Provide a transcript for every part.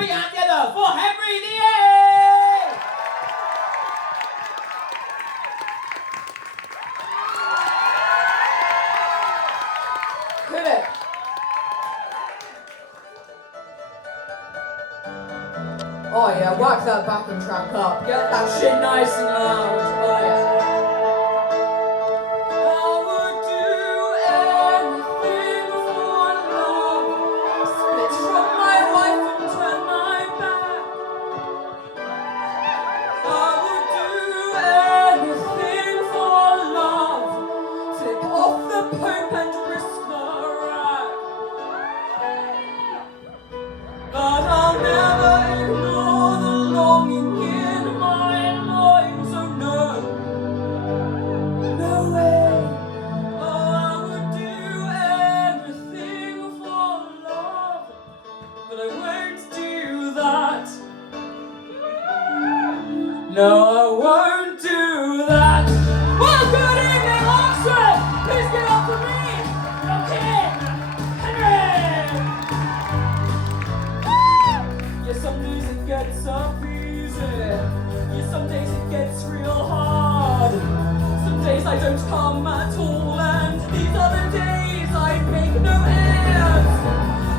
put your hands together for Henry VIII! Hit it. Oh yeah, whack that backing track up. Get that shit nice and loud. Oh yeah. No, I won't do that. Well, good evening, Oxford. Please give up for me, your king, Henry. Yeah, some days it gets up easy. Yeah, some days it gets real hard. Some days I don't come at all, and these other days I make no ends.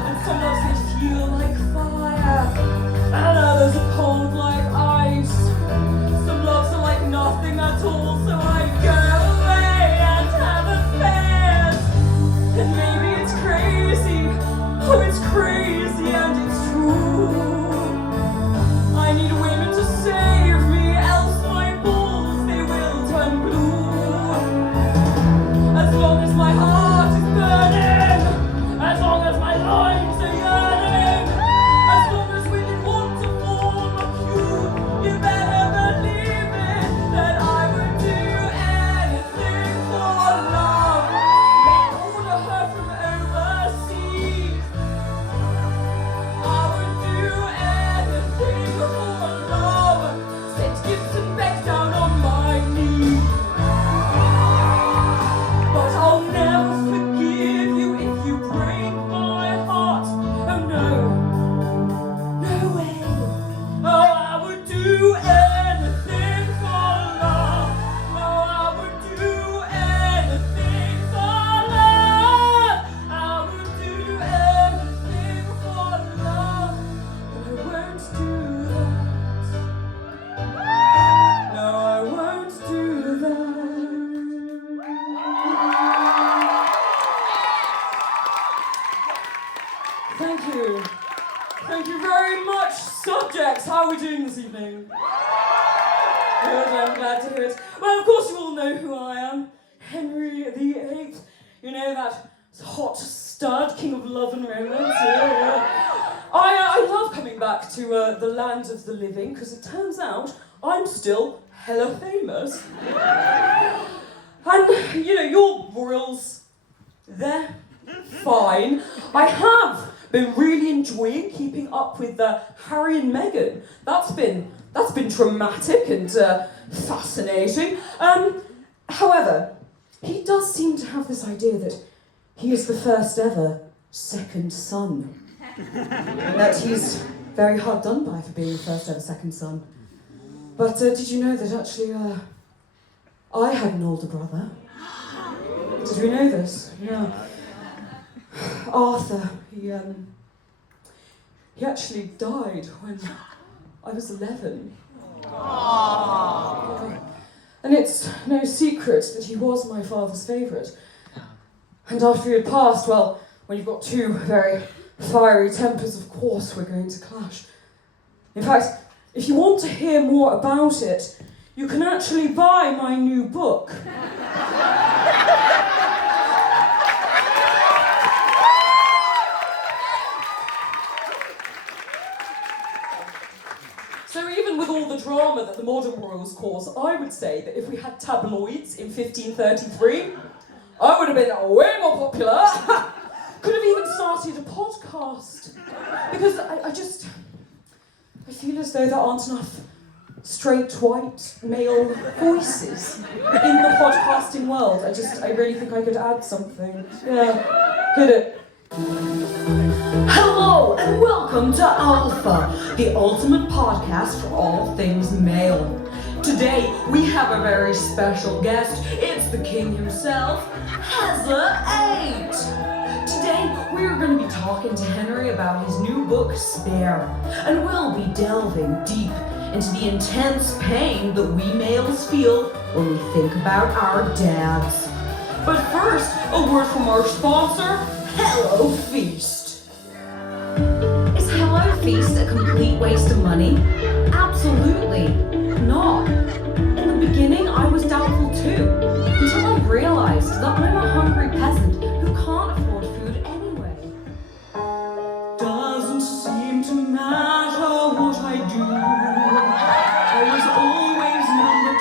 And some loves they feel like fire, and others are cold like ice. Nothing at all, so I go away and have affairs. And maybe it's crazy, oh it's crazy and it's true. I need women to save me, else my balls they will turn blue. As long as my heart is burning, as long as my loins are yearning, as long as women want to form a feud, you better believe that I would do anything for love. Order her from overseas. I would do anything for love. Send gifts and beg down on my knees. But I'll never forgive you if you break my heart. Oh no, no way. Oh, I would do anything for love. Oh, I would do anything for love. I would do anything for love, but I won't do that. No, I won't do that. Thank you. Thank you very much, subjects. How are we doing this evening? Good, I'm glad to hear it. Well, of course you all know who I am. Henry VIII. You know, that hot stud, king of love and romance. Yeah. I love coming back to the land of the living, because it turns out I'm still hella famous. And, you know, your royals, they're fine. I have been really enjoying keeping up with Harry and Meghan. That's been dramatic and fascinating. However, he does seem to have this idea that he is the first ever second son. And that he's very hard done by for being the first ever second son. But did you know that actually I had an older brother? Did we know this? Yeah. Arthur, he actually died when I was 11. Aww. And it's no secret that he was my father's favourite. And after he had passed, well, when you've got two very fiery tempers, of course we're going to clash. In fact, if you want to hear more about it, you can actually buy my new book. So even with all the drama that the modern royals cause, I would say that if we had tabloids in 1533, I would have been way more popular. Could have even started a podcast. Because I feel as though there aren't enough straight white male voices in the podcasting world. I really think I could add something. Yeah, hit it. Hello and welcome to Alpha, the ultimate podcast for all things male. Today we have a very special guest. It's the king himself, Hazza 8. Today we are going to be talking to Henry about his new book, Spare, and we'll be delving deep into the intense pain that we males feel when we think about our dads. But first, a word from our sponsor, Hello Feast. Is Hello Feast a complete waste of money? Absolutely not. In the beginning, I was doubtful too, until I realized that I'm a hungry peasant who can't afford food anyway. Doesn't seem to matter what I do. I was always number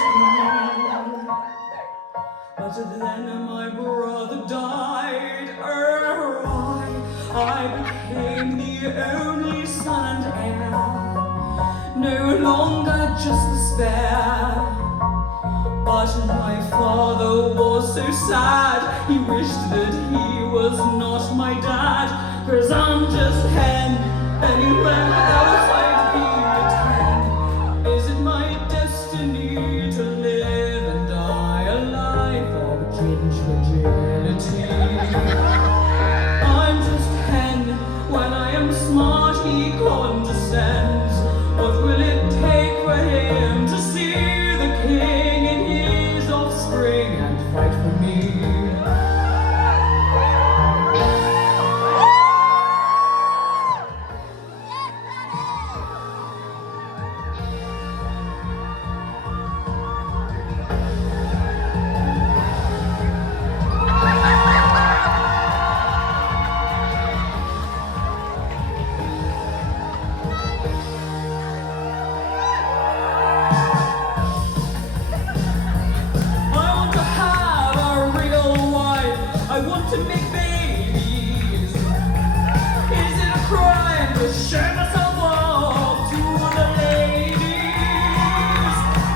2. But then my brother died. I became the only son and heir. No longer just the spare. But my father was so sad. He wished that he was not my dad. 'Cause I'm just hen. Anywhere else I'd be a 10. Is it my destiny to live and die a life of fragility? I'm just hen. When I am smart, he condescends. What will it take for him to see the king in his offspring and fight for me? To make babies. Is it a crime to show myself off to the ladies?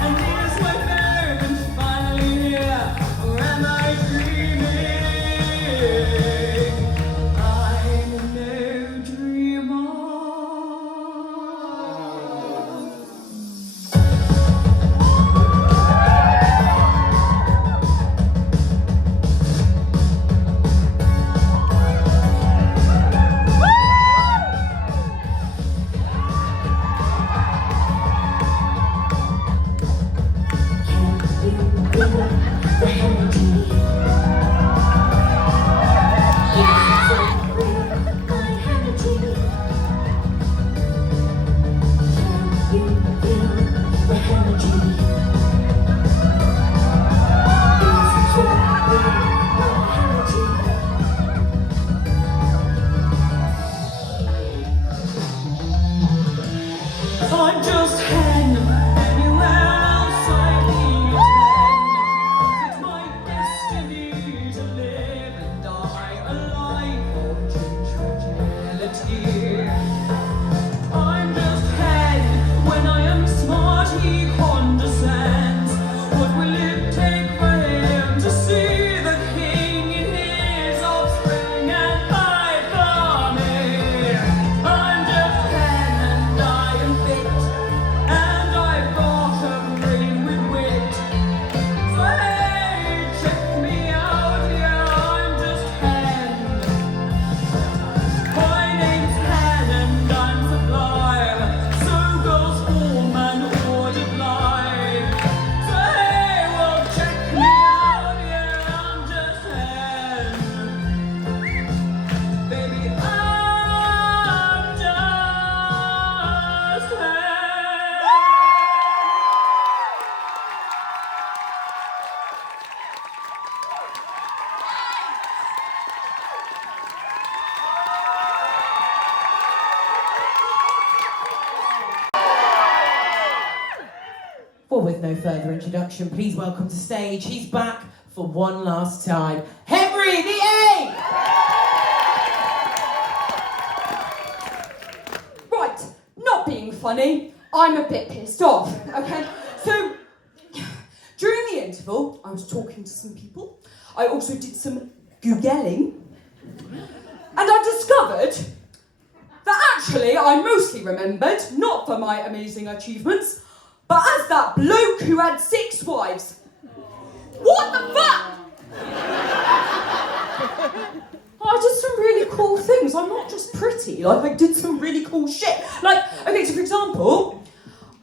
And is my moment finally here, or am I dreaming? I'm no dreamer. I'm just hen. Anywhere else I'd be a 10. Is it my destiny to live and die a life of fragility? I'm just hen. When I am smart, he condescends. What will it take for him to see the king in his offspring and fight for me? I'm just hen and I am fit, and I've got a brain with wit. So hey, check me out, yeah, I'm just hen. My name's Hen and I'm sublime. So girls form an ordered line. So hey, well check me out, yeah, I'm just hen. Baby, I'm just hen. Well, with no further introduction, please welcome to stage, he's back for one last time, Henry VIII! Right, not being funny, I'm a bit pissed off, okay? So, during the interval, I was talking to some people. I also did some Googling. And I discovered that actually I'm mostly remembered, not for my amazing achievements, but as that bloke who had 6 wives. What the fuck? I did some really cool things. I'm not just pretty, like I did some really cool shit. Like, okay, so for example,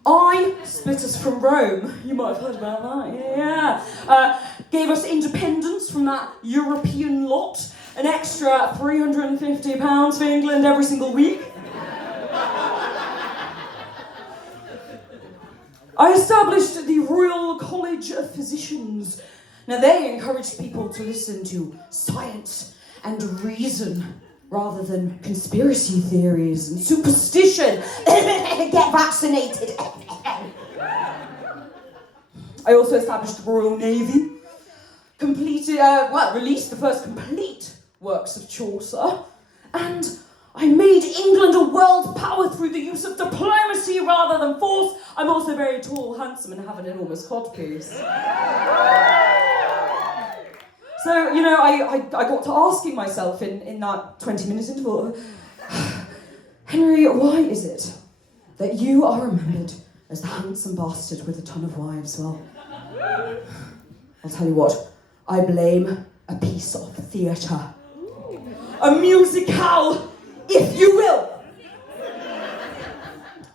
I split us from Rome. You might have heard about that, yeah. Gave us independence from that European lot. An extra £350 for England every single week. I established the Royal College of Physicians. Now they encouraged people to listen to science and reason rather than conspiracy theories and superstition. Get vaccinated. I also established the Royal Navy. Released the first complete works of Chaucer. And I made England a world power through the use of diplomacy rather than force. I'm also very tall, handsome, and have an enormous codpiece. So, you know, I got to asking myself in that 20-minute interval, Henry, why is it that you are remembered as the handsome bastard with a ton of wives? Well, I'll tell you what, I blame a piece of theatre. A musicale, if you will,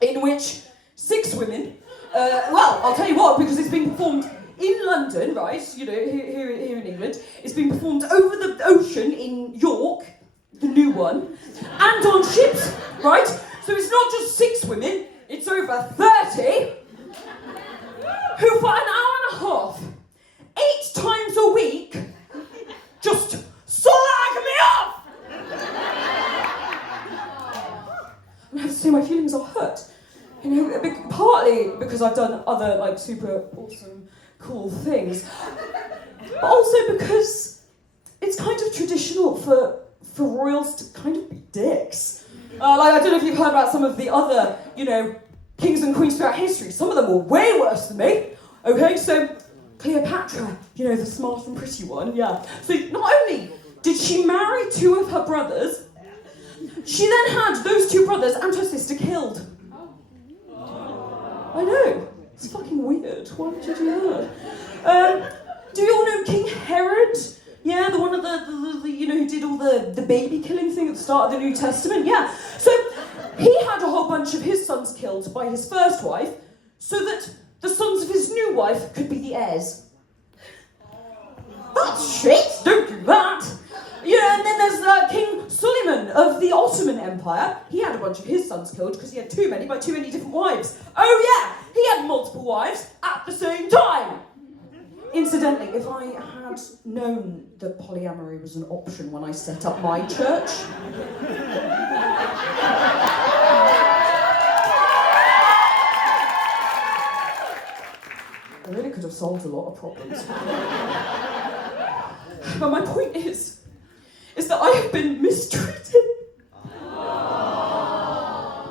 in which 6 women, I'll tell you what, because it's being performed in London, right, you know, here in England, it's being performed over the ocean in York, the new one, and on ships, right? So it's not just 6 women, it's over 30, who for an hour and a half, 8 times a week, just slag me off! I have to say my feelings are hurt. You know, partly because I've done other, like, super awesome, cool things, but also because it's kind of traditional for royals to kind of be dicks. Like, I don't know if you've heard about some of the other, you know, kings and queens throughout history. Some of them were way worse than me. Okay, so Cleopatra, you know, the smart and pretty one, yeah. So not only did she marry 2 of her brothers, she then had those 2 brothers and her sister killed. I know, it's fucking weird. Why would you do that? Do you all know King Herod? Yeah, the one of the you know, who did all the baby killing thing at the start of the New Testament? Yeah. So he had a whole bunch of his sons killed by his first wife, so that the sons of his new wife could be the heirs. That's shit! Don't do that! Yeah, and then there's King Suleiman of the Ottoman Empire. He had a bunch of his sons killed because he had too many by too many different wives. Oh yeah, he had multiple wives at the same time. Incidentally, if I had known that polyamory was an option when I set up my church, I really could have solved a lot of problems. But my point is that I have been mistreated.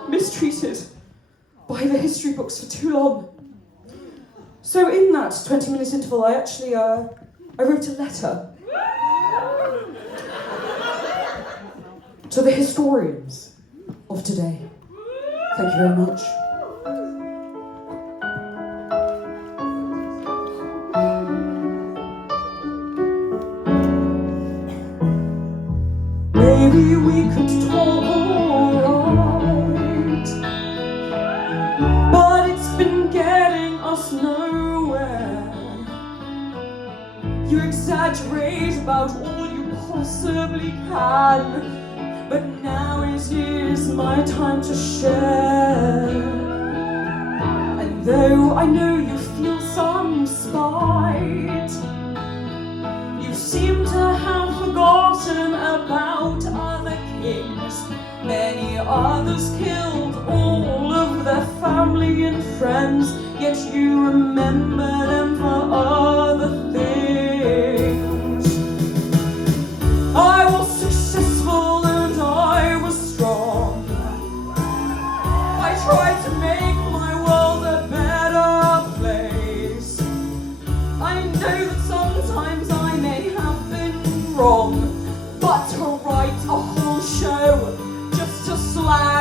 Mistreated by the history books for too long. So in that 20-minute interval, I actually, I wrote a letter to the historians of today. Thank you very much. Maybe we could talk alright, but it's been getting us nowhere. You exaggerate about all you possibly can, but now is my time to share. And though I know you feel some spite, you seem to have forgotten about other kings. Many others killed all of their family and friends, yet you remember them for other things. I was successful and I was strong. I tried to make my world a better place. I know that sometimes I may have been wrong, but to write a whole show just to slag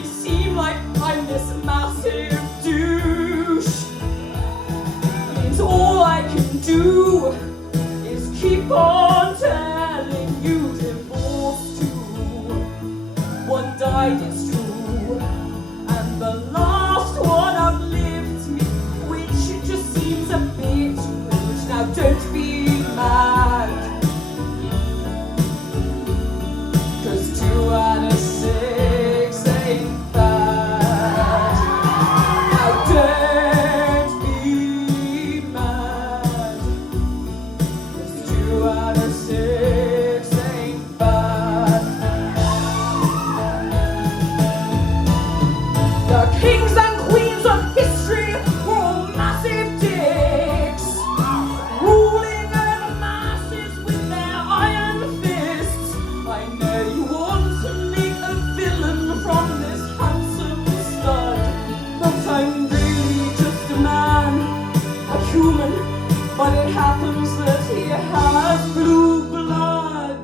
me seem like I'm this massive douche. Means all I can do is keep on telling you divorce too. One died, it's true, and the last one outlived me, which just seems a bit rude. Now don't be mad, 'cause 2 out of 6 ain't bad. Now don't be mad, 'cause 2 out of 6 ain't bad. The kings and queens of history were all massive dicks, ruling over masses with their iron fists. I know you want to make a villain from this handsome stud, but I'm really just a man, a human, but it happens that he has blue blood.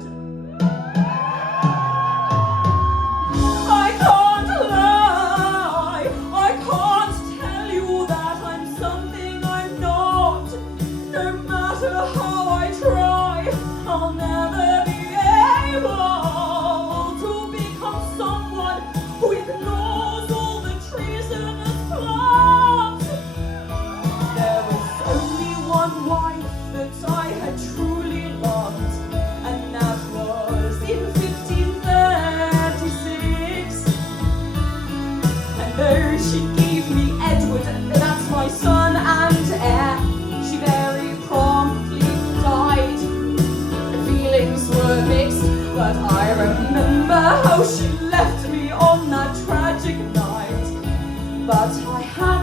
I can't lie, I can't tell you that I'm something I'm not. No matter how I try, I'll never be able to become someone who ignores all the treasonous plots. There was only one wife that I had truly loved, and that was in 1536. And though she gave me Edward, that's my son and heir, she very promptly died. The feelings were mixed, but I remember how she left me on that tragic night. But I had